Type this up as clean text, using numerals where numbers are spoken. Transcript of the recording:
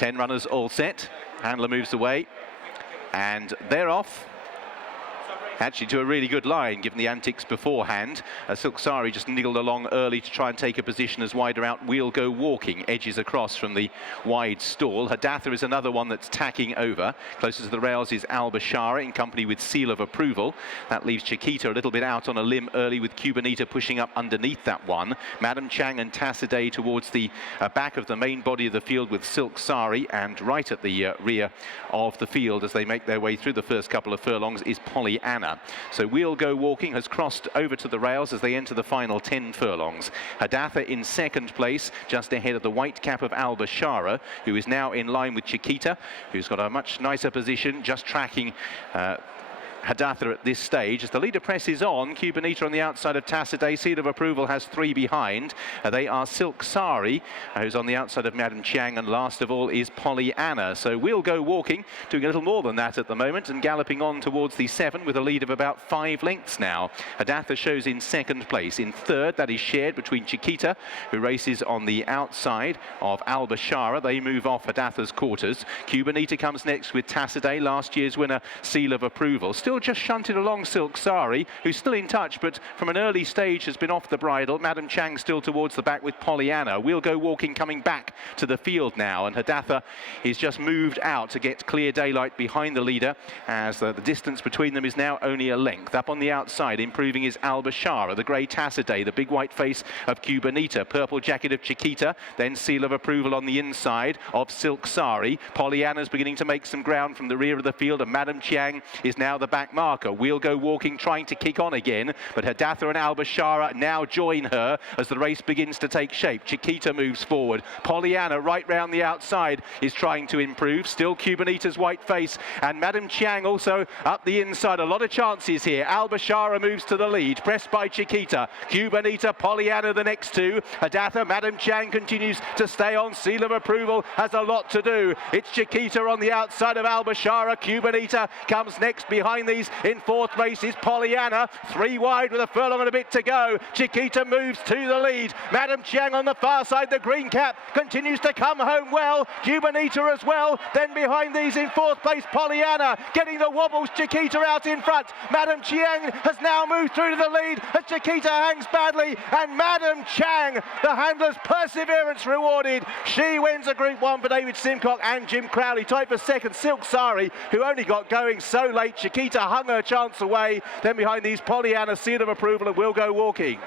10 runners all set. Handler moves away, and they're off. Actually to a really good line, given the antics beforehand. Silk Sari just niggled along early to try and take a position as wider out. We'll Go Walking edges across from the wide stall. Hadatha is another one that's tacking over. Closest to the rails is Al Bashara in company with Seal of Approval. That leaves Chiquita a little bit out on a limb early, with Cubanita pushing up underneath that one. Madame Chiang and Tassaday towards the back of the main body of the field, with Silk Sari, and right at the rear of the field as they make their way through the first couple of furlongs is Pollyanna. So We'll Go Walking has crossed over to the rails as they enter the final 10 furlongs. Hadatha in second place, just ahead of the white cap of Al Bashara, who is now in line with Chiquita, who's got a much nicer position, just tracking Hadatha at this stage. As the leader presses on, Cubanita on the outside of Tassaday. Seal of Approval has 3 behind. They are Silk Sari, who's on the outside of Madame Chiang, and last of all is Pollyanna. So We'll Go Walking, doing a little more than that at the moment, and galloping on towards the 7 with a lead of about 5 lengths now. Hadatha shows in second place. In third, that is shared between Chiquita, who races on the outside of Al Bashara. They move off Hadatha's quarters. Cubanita comes next with Tassaday, last year's winner Seal of Approval. Still just shunted along Silk Sari, who's still in touch, but from an early stage has been off the bridle. Madame Chiang still towards the back with Pollyanna. We'll Go Walking coming back to the field now, and Hadatha is just moved out to get clear daylight behind the leader, as the distance between them is now only a length. Up on the outside, improving, is Al Bashara, the grey Tassaday, the big white face of Cubanita, purple jacket of Chiquita, then Seal of Approval on the inside of Silk Sari. Pollyanna's beginning to make some ground from the rear of the field, and Madame Chiang is now the back marker. We'll Go Walking trying to kick on again, but Hadatha and Al Bashara now join her as the race begins to take shape. Chiquita moves forward. Pollyanna right round the outside is trying to improve. Still Cubanita's white face, and Madame Chiang also up the inside. A lot of chances here. Al Bashara moves to the lead, pressed by Chiquita. Cubanita, Pollyanna the next two. Hadatha, Madame Chiang continues to stay on. Seal of Approval has a lot to do. It's Chiquita on the outside of Al Bashara. Cubanita comes next behind these. In fourth place is Pollyanna, 3 wide with a furlong and a bit to go. Chiquita moves to the lead. Madame Chiang on the far side, the green cap, continues to come home well. Cubanita as well. Then behind these in fourth place, Pollyanna getting the wobbles. Chiquita out in front. Madame Chiang has now moved through to the lead as Chiquita hangs badly, and Madame Chiang, the handler's perseverance rewarded. She wins a Group 1 for David Simcock and Jim Crowley. Tied for second, Silk Sari, who only got going so late. Chiquita hung her chance away. Then behind these, Pollyanna, Seal of Approval, and We'll Go Walking.